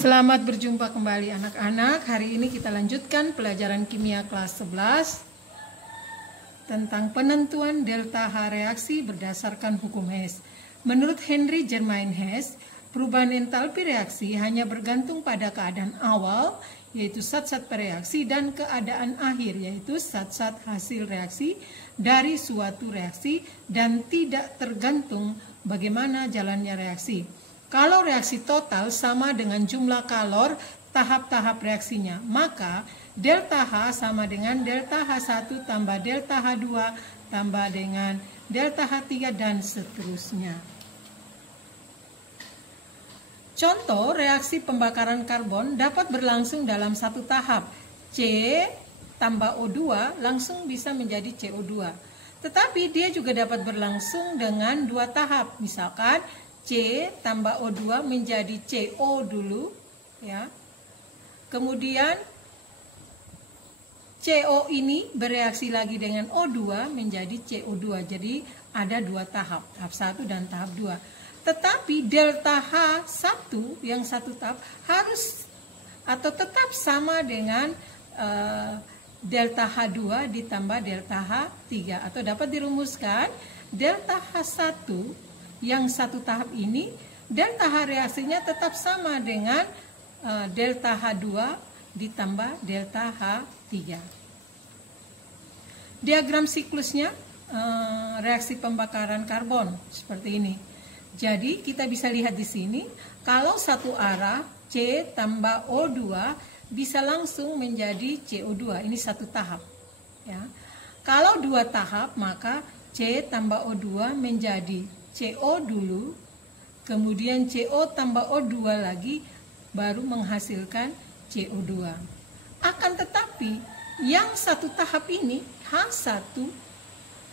Selamat berjumpa kembali anak-anak. Hari ini kita lanjutkan pelajaran kimia kelas 11 tentang penentuan delta H reaksi berdasarkan hukum Hess. Menurut Henry Germain Hess, perubahan entalpi reaksi hanya bergantung pada keadaan awal, yaitu zat-zat bereaksi, dan keadaan akhir, yaitu zat-zat hasil reaksi dari suatu reaksi, dan tidak tergantung bagaimana jalannya reaksi. Kalau reaksi total sama dengan jumlah kalor tahap-tahap reaksinya, maka delta H sama dengan delta H1 tambah delta H2 tambah dengan delta H3 dan seterusnya. Contoh reaksi pembakaran karbon dapat berlangsung dalam satu tahap. C tambah O2 langsung bisa menjadi CO2. Tetapi dia juga dapat berlangsung dengan dua tahap. Misalkan C tambah O2 menjadi CO dulu, ya. Kemudian CO ini bereaksi lagi dengan O2 menjadi CO2. Jadi ada dua tahap, tahap 1 dan tahap 2. Tetapi delta H1 yang satu tahap harus atau tetap sama dengan delta H2 ditambah delta H3, atau dapat dirumuskan delta H1 yang satu tahap ini, delta H reaksinya tetap sama dengan delta H2 ditambah delta H3. Diagram siklusnya reaksi pembakaran karbon seperti ini. Jadi kita bisa lihat di sini, kalau satu arah C tambah O2 bisa langsung menjadi CO2, ini satu tahap. Ya. Kalau dua tahap maka C tambah O2 menjadi CO dulu, kemudian CO tambah O2 lagi, baru menghasilkan CO2. Akan tetapi, yang satu tahap ini, H1,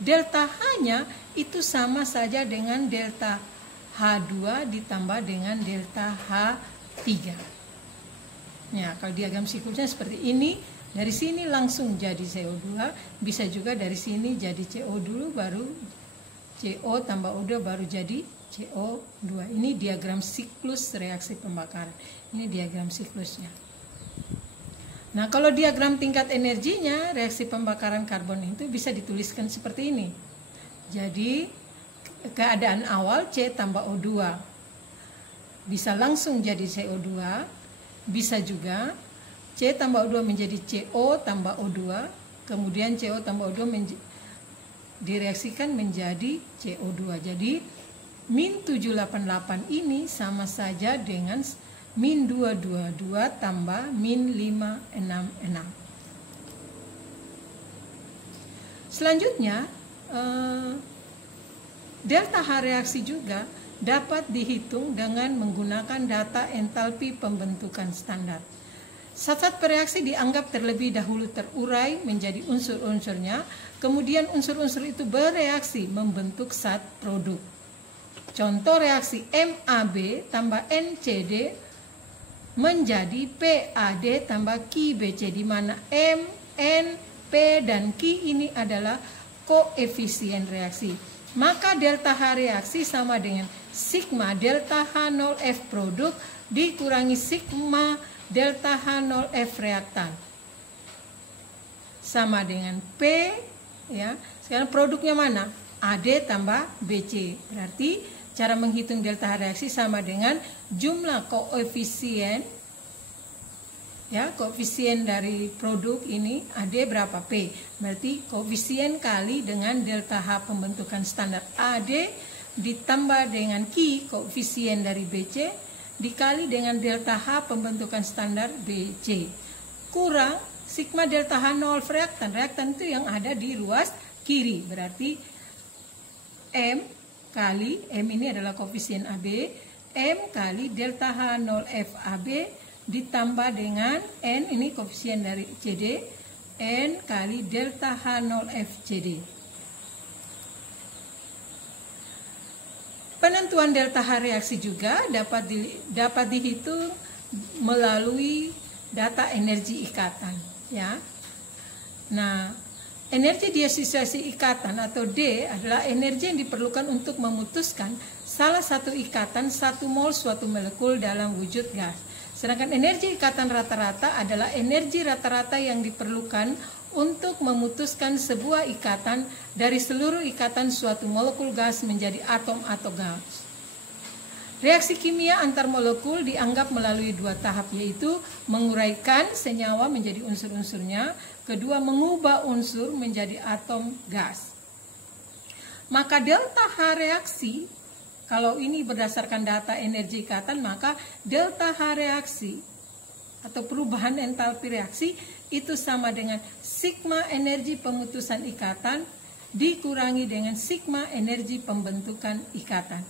delta H-nya itu sama saja dengan delta H2 ditambah dengan delta H3. Ya, kalau diagram siklusnya seperti ini, dari sini langsung jadi CO2, bisa juga dari sini jadi CO dulu, baru CO tambah O2 baru jadi CO2. Ini diagram siklus reaksi pembakaran. Ini diagram siklusnya. Nah, kalau diagram tingkat energinya reaksi pembakaran karbon itu bisa dituliskan seperti ini. Jadi, keadaan awal C tambah O2 bisa langsung jadi CO2, bisa juga C tambah O2 menjadi CO tambah O2, kemudian CO tambah O2 direaksikan menjadi CO2. Jadi min 788 ini sama saja dengan min 222 tambah min 566. Selanjutnya delta H reaksi juga dapat dihitung dengan menggunakan data entalpi pembentukan standar. Zat-zat bereaksi dianggap terlebih dahulu terurai menjadi unsur-unsurnya, kemudian unsur-unsur itu bereaksi membentuk zat produk. Contoh reaksi MAB tambah NCD menjadi PAD tambah QBC, di mana M, N, P, dan Q ini adalah koefisien reaksi. Maka delta H reaksi sama dengan sigma delta H0F produk dikurangi sigma delta H0F reaktan, sama dengan P, ya. Sekarang produknya mana? AD tambah BC. Berarti cara menghitung delta H reaksi sama dengan jumlah koefisien, ya, koefisien dari produk ini AD berapa? P. Berarti koefisien kali dengan delta H pembentukan standar AD ditambah dengan Q, koefisien dari BC, dikali dengan delta H pembentukan standar BC, kurang sigma delta H0 reaktan. Reaktan itu yang ada di ruas kiri. Berarti M kali, M ini adalah koefisien AB, M kali delta H0F AB ditambah dengan N, ini koefisien dari CD, N kali delta H0F CD. Penentuan delta H reaksi juga dapat dihitung melalui data energi ikatan, ya. Nah, energi disosiasi ikatan atau D adalah energi yang diperlukan untuk memutuskan salah satu ikatan 1 mol suatu molekul dalam wujud gas. Sedangkan energi ikatan rata-rata adalah energi rata-rata yang diperlukan untuk memutuskan sebuah ikatan dari seluruh ikatan suatu molekul gas menjadi atom atau gas. Reaksi kimia antar molekul dianggap melalui dua tahap, yaitu menguraikan senyawa menjadi unsur-unsurnya, kedua mengubah unsur menjadi atom gas. Maka delta H reaksi, kalau ini berdasarkan data energi ikatan, maka delta H reaksi atau perubahan entalpi reaksi itu sama dengan sigma energi pemutusan ikatan dikurangi dengan sigma energi pembentukan ikatan.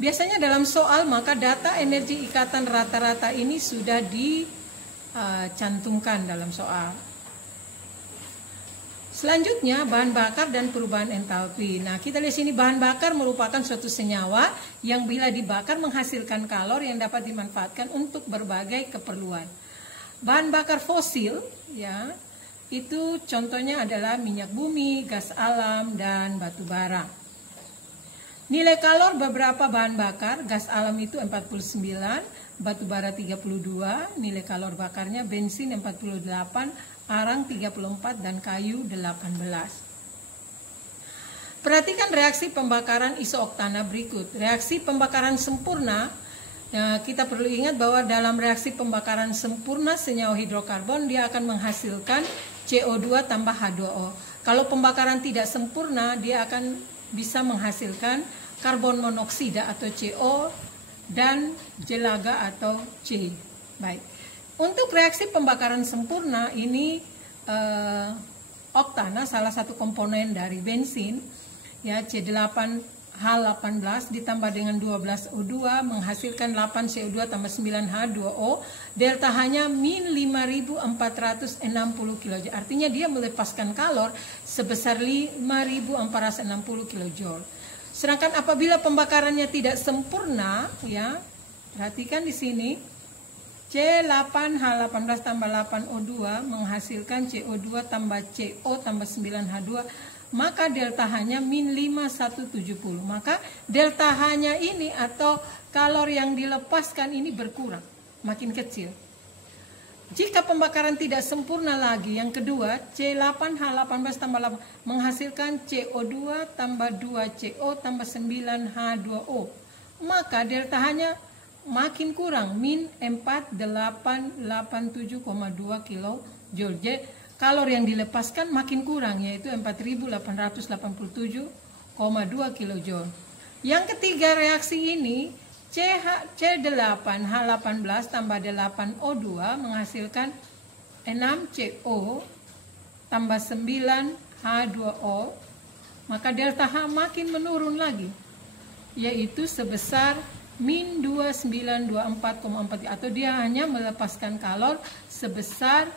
Biasanya dalam soal maka data energi ikatan rata-rata ini sudah dicantumkan dalam soal. Selanjutnya bahan bakar dan perubahan entalpi. Nah, kita lihat sini bahan bakar merupakan suatu senyawa yang bila dibakar menghasilkan kalor yang dapat dimanfaatkan untuk berbagai keperluan. Bahan bakar fosil ya, itu contohnya adalah minyak bumi, gas alam dan batu bara. Nilai kalor beberapa bahan bakar, gas alam itu 49, batu bara 32, nilai kalor bakarnya bensin 48, arang 34 dan kayu 18. Perhatikan reaksi pembakaran isooktana berikut. Reaksi pembakaran sempurna, kita perlu ingat bahwa dalam reaksi pembakaran sempurna senyawa hidrokarbon dia akan menghasilkan CO2 tambah H2O. Kalau pembakaran tidak sempurna dia akan bisa menghasilkan karbon monoksida atau CO dan jelaga atau C. Baik. Untuk reaksi pembakaran sempurna ini oktana salah satu komponen dari bensin ya, C8H18 ditambah dengan 12O2 menghasilkan 8 CO2 tambah 9 H2O, delta H-nya min 5460 kJ. Artinya dia melepaskan kalor sebesar 5460 kJ. Sedangkan apabila pembakarannya tidak sempurna, ya, perhatikan di sini C8H18 tambah 8O2 menghasilkan CO2 tambah CO tambah 9H2, maka delta H-nya min 5170. Maka delta H-nya ini atau kalor yang dilepaskan ini berkurang, makin kecil. Jika pembakaran tidak sempurna lagi, yang kedua C8H18 tambah 8 menghasilkan CO2 tambah 2CO tambah 9H2O, maka delta H-nya makin kurang, min 4887,2 kJ. Kalor yang dilepaskan makin kurang, yaitu 4887,2 kJ. Yang ketiga reaksi ini C8H18 tambah 8O2 menghasilkan 6CO tambah 9H2O, maka delta H makin menurun lagi, yaitu sebesar min 2924,4, atau dia hanya melepaskan kalor sebesar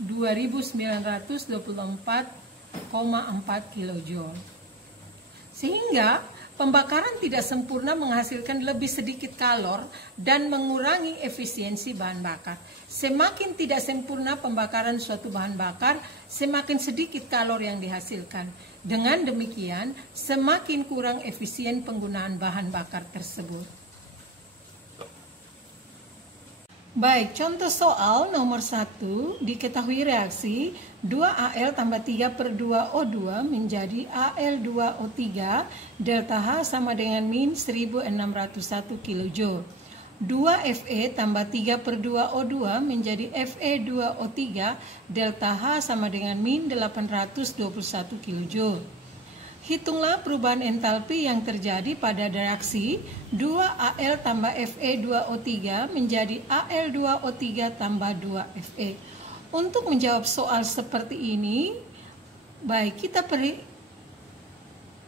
2924,4 kJ. Sehingga pembakaran tidak sempurna menghasilkan lebih sedikit kalor dan mengurangi efisiensi bahan bakar. Semakin tidak sempurna pembakaran suatu bahan bakar, semakin sedikit kalor yang dihasilkan. Dengan demikian, semakin kurang efisien penggunaan bahan bakar tersebut. Baik, contoh soal nomor 1, diketahui reaksi 2Al tambah 3/2O2 menjadi Al2O3, delta H sama dengan min 1601 kJ. 2Fe tambah 3/2O2 menjadi Fe2O3, delta H sama dengan min 821 kJ. Hitunglah perubahan entalpi yang terjadi pada reaksi 2Al tambah Fe2O3 menjadi Al2O3 tambah 2Fe. Untuk menjawab soal seperti ini, baik kita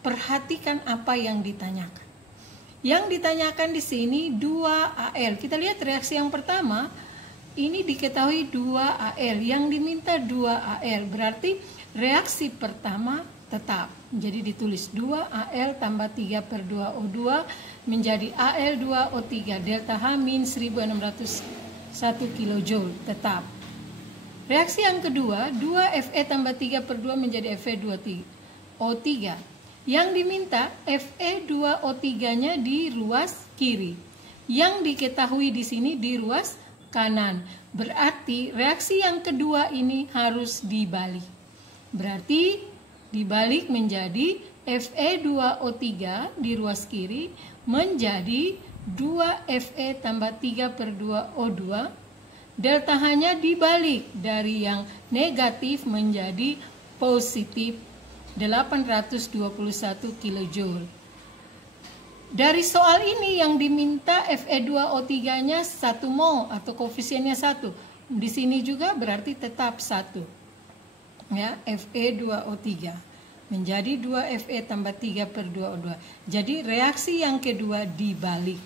perhatikan apa yang ditanyakan. Yang ditanyakan di sini 2Al. Kita lihat reaksi yang pertama, ini diketahui 2Al. Yang diminta 2Al, berarti reaksi pertama tetap. Jadi ditulis 2Al tambah 3/2O2 menjadi Al2O3, delta H min 1601 kJ, tetap. Reaksi yang kedua, 2Fe tambah 3/2 menjadi Fe2O3. Yang diminta Fe2O3-nya di ruas kiri. yang diketahui di sini di ruas kanan. Berarti reaksi yang kedua ini harus dibalik. Berarti dibalik menjadi Fe2O3 di ruas kiri menjadi 2Fe tambah 3/2O2. Delta H-nya dibalik dari yang negatif menjadi positif 821 kJ. Dari soal ini yang diminta Fe2O3-nya 1 mol atau koefisiennya 1. Di sini juga berarti tetap 1. Ya, Fe2O3 menjadi 2Fe tambah 3/2O2. Jadi reaksi yang kedua dibalik.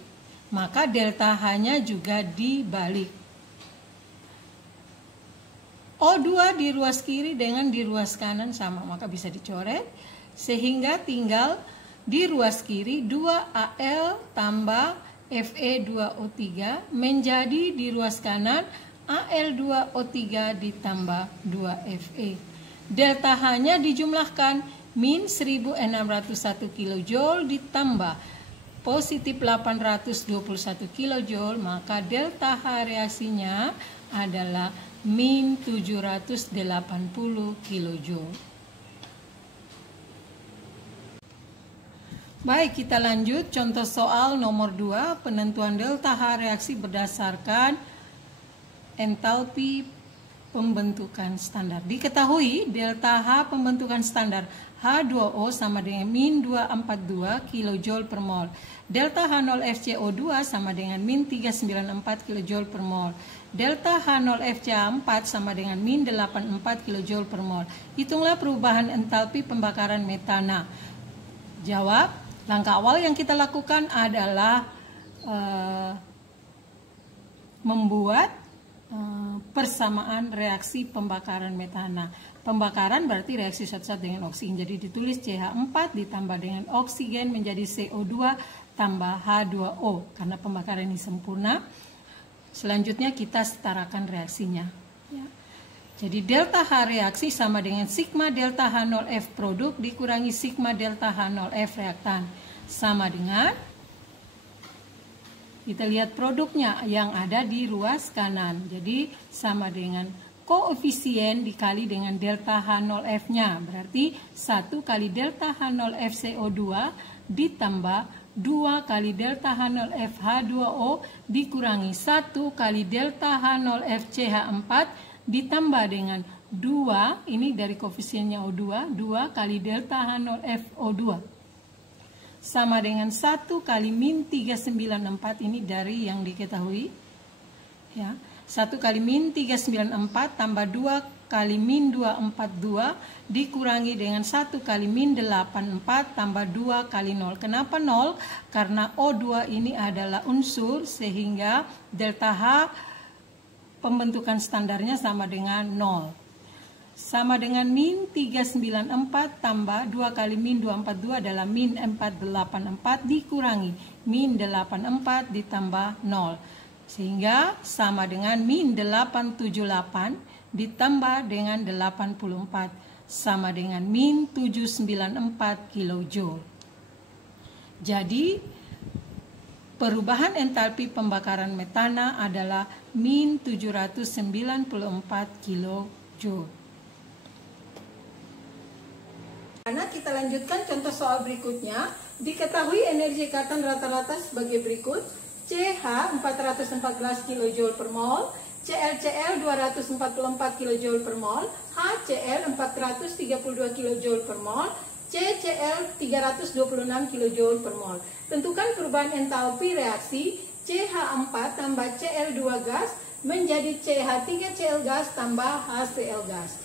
Maka delta H-nya juga dibalik. O2 di ruas kiri dengan di ruas kanan sama, maka bisa dicoret. Sehingga tinggal di ruas kiri 2Al tambah Fe2O3 menjadi di ruas kanan Al2O3 ditambah 2Fe. Delta H-nya dijumlahkan min 1601 kJ ditambah positif 821 kJ, maka delta H reaksinya adalah min 780 kJ. Baik, kita lanjut contoh soal nomor 2, penentuan delta H reaksi berdasarkan entalpi pembentukan standar. Diketahui delta H pembentukan standar H2O sama dengan min 242 kJ per mol. Delta H0FCO2 sama dengan min 394 kJ per mol. Delta H0FCA4 sama dengan min 84 kJ per mol. Hitunglah perubahan entalpi pembakaran metana. Jawab, langkah awal yang kita lakukan adalah membuat persamaan reaksi pembakaran metana. Pembakaran berarti reaksi satu-satu dengan oksigen. Jadi ditulis CH4 ditambah dengan oksigen menjadi CO2 tambah H2O. Karena pembakaran ini sempurna. Selanjutnya kita setarakan reaksinya. Ya. Jadi delta H reaksi sama dengan sigma delta H0F produk dikurangi sigma delta H0F reaktan. Sama dengan, kita lihat produknya yang ada di ruas kanan. Jadi sama dengan koefisien dikali dengan delta H0F-nya. Berarti 1 kali delta H0F CO2 ditambah 2 kali delta H0F H2O dikurangi 1 kali delta H0F CH4 ditambah dengan 2, ini dari koefisiennya O2, 2 kali delta H0F O2. Sama dengan 1 kali min 394, ini dari yang diketahui. Ya, 1 kali min 394 tambah 2 kali min 242 dikurangi dengan 1 kali min 84 tambah 2 kali 0. Kenapa 0? Karena O2 ini adalah unsur sehingga delta H pembentukan standarnya sama dengan 0. Sama dengan min 394 tambah 2 kali min 242 adalah min 484 dikurangi min 84 ditambah 0. Sehingga sama dengan min 878 ditambah dengan 84 sama dengan min 794 kJ. Jadi perubahan entalpi pembakaran metana adalah min 794 kJ. Karena kita lanjutkan contoh soal berikutnya. Diketahui energi ikatan rata-rata sebagai berikut. CH 414 kJ per mol, ClCl 244 kJ per mol, HCl 432 kJ per mol, CCl 326 kJ per mol. Tentukan perubahan entalpi reaksi CH4 tambah Cl2 gas menjadi CH3Cl gas tambah HCl gas.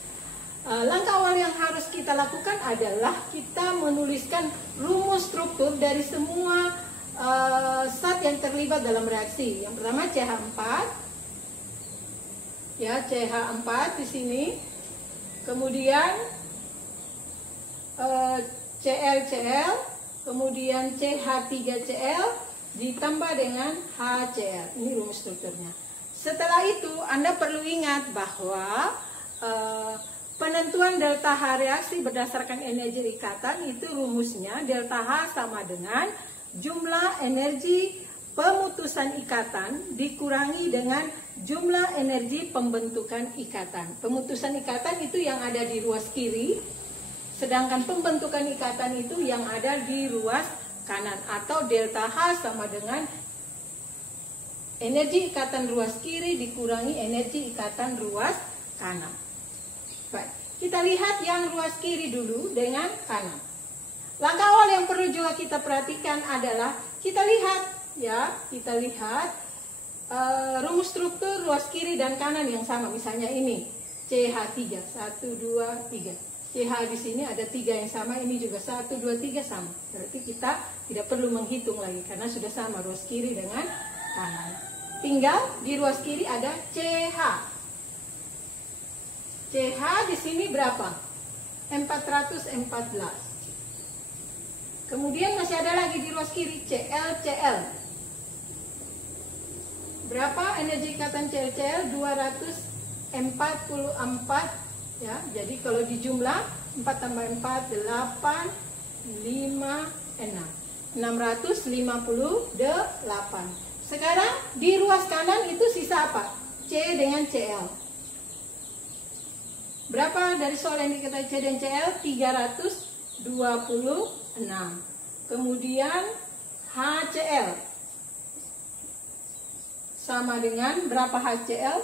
Langkah awal yang harus kita lakukan adalah kita menuliskan rumus struktur dari semua zat yang terlibat dalam reaksi. Yang pertama CH4. Ya, CH4 di sini. Kemudian ClCl, kemudian CH3Cl ditambah dengan HCl. Ini rumus strukturnya. Setelah itu Anda perlu ingat bahwa penentuan delta H reaksi berdasarkan energi ikatan itu rumusnya delta H sama dengan jumlah energi pemutusan ikatan dikurangi dengan jumlah energi pembentukan ikatan. Pemutusan ikatan itu yang ada di ruas kiri, sedangkan pembentukan ikatan itu yang ada di ruas kanan, atau delta H sama dengan energi ikatan ruas kiri dikurangi energi ikatan ruas kanan. Baik, kita lihat yang ruas kiri dulu dengan kanan. Langkah awal yang perlu juga kita perhatikan adalah kita lihat rumus struktur ruas kiri dan kanan yang sama. Misalnya ini CH3, 1, 2, 3. CH di sini ada 3 yang sama, ini juga 1, 2, 3 sama. Berarti kita tidak perlu menghitung lagi karena sudah sama ruas kiri dengan kanan. Tinggal di ruas kiri ada CH. CH di sini berapa? 414. Kemudian masih ada lagi di ruas kiri CL. Berapa energi ikatan CL? 244 ya. Jadi kalau dijumlah 4 tambah 4 8 5 6 658. Sekarang di ruas kanan itu sisa apa? C dengan CL. Berapa dari soal yang diketahui C dan CL? 326. Kemudian HCl sama dengan berapa HCl?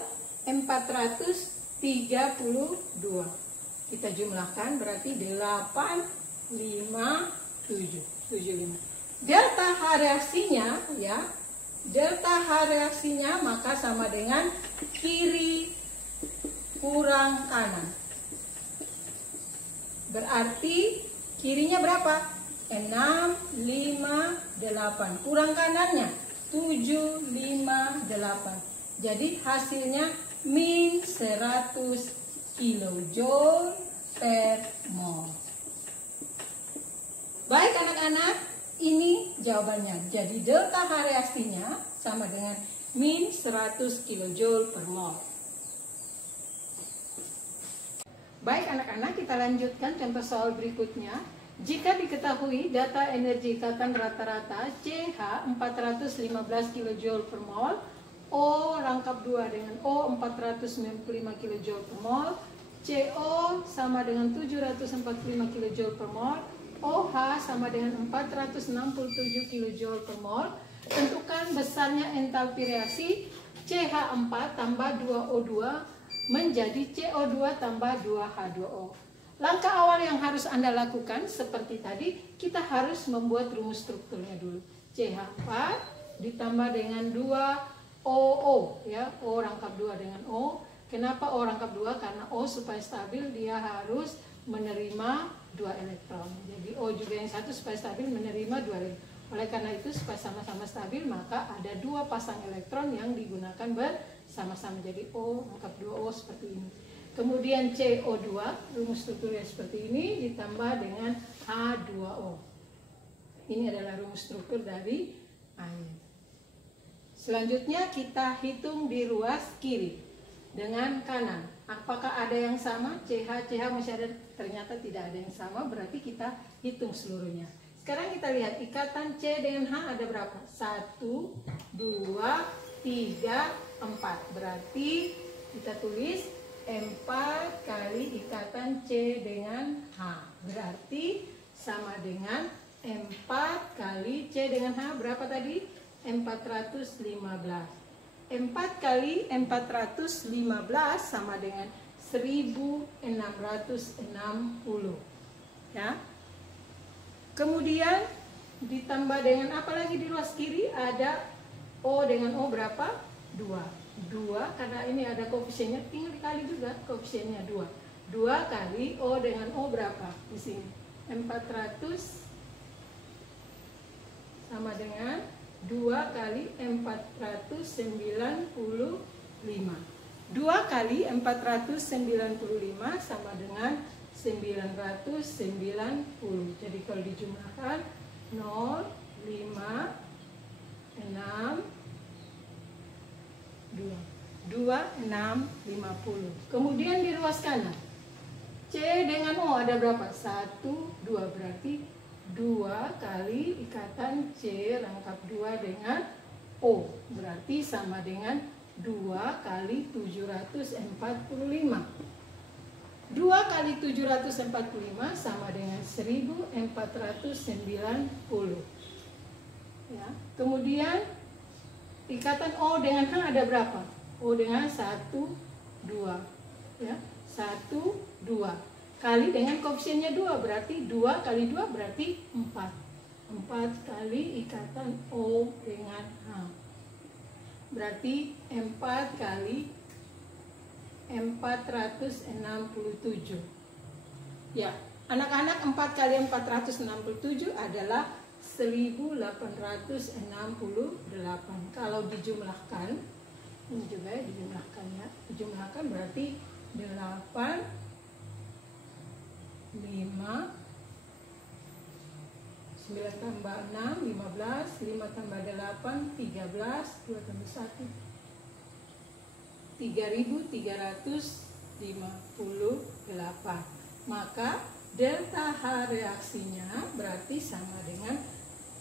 432. Kita jumlahkan berarti 857. Delta H reaksinya ya. Delta H reaksinya maka sama dengan kiri kurang kanan. Berarti kirinya berapa? 6, 5, 8. Kurang kanannya 7, 5, 8. Jadi hasilnya min 100 kJ per mol. Baik anak-anak, ini jawabannya. Jadi delta H reaksinya sama dengan min 100 kJ per mol. Baik anak-anak, kita lanjutkan contoh soal berikutnya. Jika diketahui data energi ikatan rata-rata CH 415 kJ per mol, O rangkap 2 dengan O 495 kJ per mol, CO sama dengan 745 kJ per mol, OH sama dengan 467 kJ per mol. Tentukan besarnya entalpi reaksi CH4 tambah 2O2 menjadi CO2 tambah 2H2O. Langkah awal yang harus Anda lakukan seperti tadi, kita harus membuat rumus strukturnya dulu. CH4 ditambah dengan 2OO, ya, O rangkap 2 dengan O. Kenapa O rangkap 2? Karena O supaya stabil dia harus menerima 2 elektron. Jadi O juga yang satu supaya stabil menerima 2 elektron. Oleh karena itu supaya sama-sama stabil maka ada 2 pasang elektron yang digunakan bersama-sama. Jadi O rangkap 2O seperti ini. Kemudian CO2, rumus strukturnya seperti ini, ditambah dengan H2O. Ini adalah rumus struktur dari air. Selanjutnya kita hitung di ruas kiri dengan kanan. Apakah ada yang sama? CH masih ada, ternyata tidak ada yang sama, berarti kita hitung seluruhnya. Sekarang kita lihat ikatan C dengan H ada berapa? 1, 2, 3, 4. Berarti kita tulis 4 kali ikatan C dengan H. Berarti sama dengan 4 kali C dengan H. Berapa tadi? 415. 4 kali 415 sama dengan 1660. Ya. Kemudian ditambah dengan apa lagi di ruas kiri? Ada O dengan O berapa? 2. 2 karena ini ada koefisiennya, tinggal dikali juga koefisiennya 2. 2 kali O dengan O berapa? Di sini 400 sama dengan 2 kali 495. 2 kali 495 sama dengan 990. Jadi kalau dijumlahkan 0, 5, 6, 2, 650. Kemudian di ruas kanan C dengan O ada berapa? 1, 2. Berarti 2 kali ikatan C rangkap 2 dengan O. Berarti sama dengan 2 kali 745. 2 kali 745 sama dengan 1490. Ya. Kemudian ikatan O dengan H ada berapa? O dengan 1, 2. Ya. 1, 2. Kali dengan koefisiennya 2, berarti 2 kali 2 berarti 4. 4 kali ikatan O dengan H. Berarti 4 kali 467. Ya, anak-anak, 4 kali 467 adalah 1868. Kalau dijumlahkan, ini juga dijumlahkan ya. Dijumlahkan berarti 8, 5, 9 tambah 6, 15, 5 tambah 8, 13, 2 tambah 1, 3358. Maka delta H reaksinya berarti sama dengan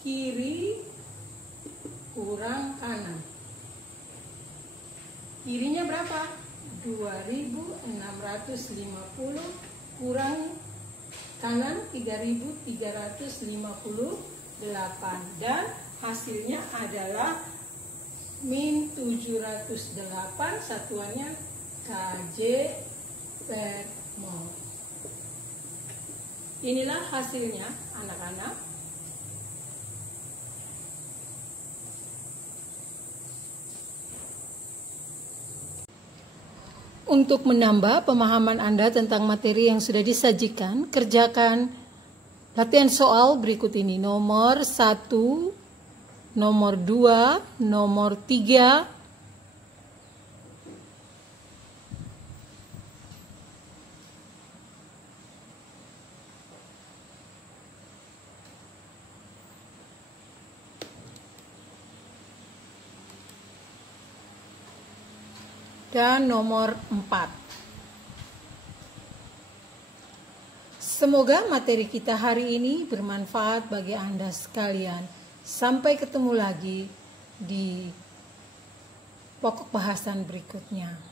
kiri kurang kanan. Kirinya berapa? 2650 kurang kanan 3358, dan hasilnya adalah min 708, satuannya kJ per mol. Inilah hasilnya anak-anak. Untuk menambah pemahaman Anda tentang materi yang sudah disajikan, kerjakan latihan soal berikut ini. Nomor 1, nomor 2, nomor 3, dan nomor 4. Semoga materi kita hari ini bermanfaat bagi Anda sekalian. Sampai ketemu lagi di pokok bahasan berikutnya.